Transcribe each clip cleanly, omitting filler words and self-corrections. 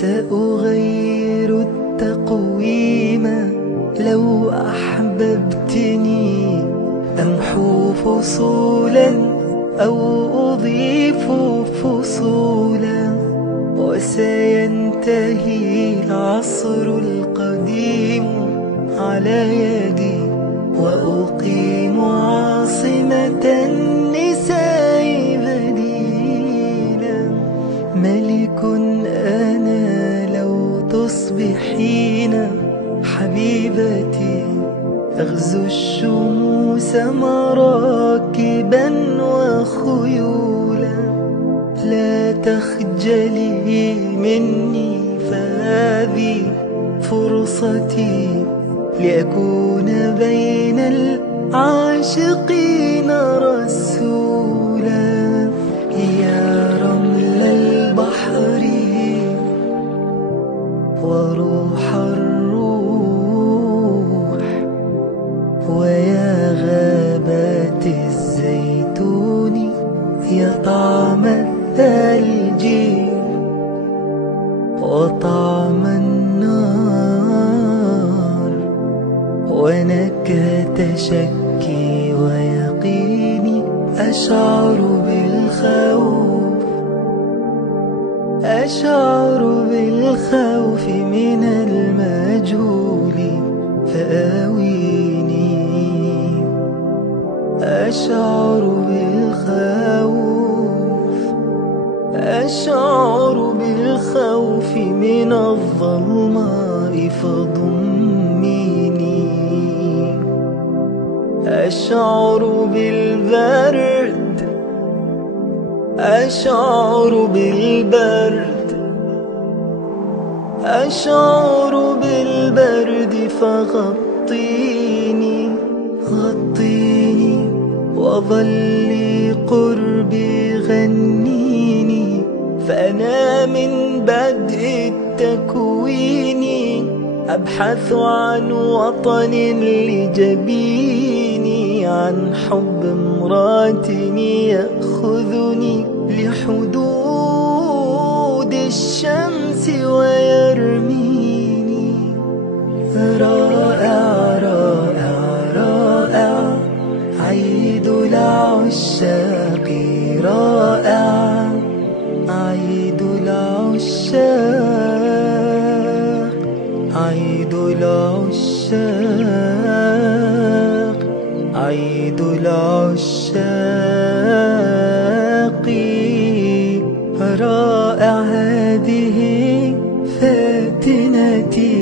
سأغير التقويم لو أحببتني، أمحو فصولا أو أضيف فصولا، وسينتهي العصر القديم على يدي، وأقيم عاصمة النساء بديلا. ملك أنا لو تصبحين حبيبتي، أغزو الشموس مراكبا وخيولا. لا تخجلي مني فهذه فرصتي، لأكون بين العاشقين رسولا. يا رمل البحر وروح الروح، ويا غابات الزيتون، يا طعم الثلج وطعم النار، ونكهة شكي ويقيني. أشعر بالخوف، أشعر بالخوف من المجهول، فآويني. أشعر بالخوف، أشعر بالخوف من الظلماء، فضميني. أشعر بالبرد، أشعر بالبرد، أشعر بالبرد، فغطيني غطيني، وظلي قربي غنيني. فأنا من بدء التكوين أبحث عن وطن لجبيني، عن حب امرأة يأخذني لحدود الشمس ويرميني. رائع رائع رائع، عيد العشاق رائع، عيد العشاق، عيد العشاق، عيد العشاق. رائع هذه فاتنتي،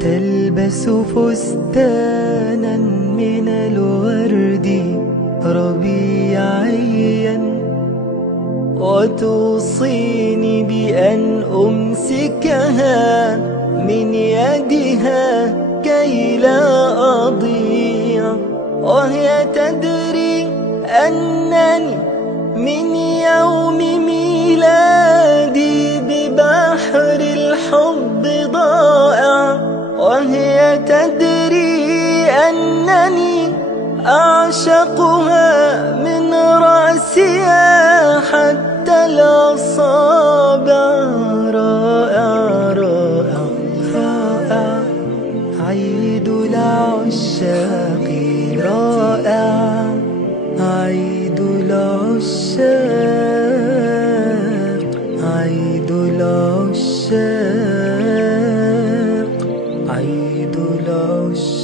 تلبس فستانا من الورد ربيعيا، وتوصيني بأن أمسكها من يدها كي لا أضيع، وهي تدري أنني من يوم ميلادي ببحر الحب ضائع، وهي تدري أنني أعشقها من رأسها حتى الأصابع. رائع رائع رائع، عيد العشاق رائع، عيد العشاق، عيد العشاق، عيد العشاق.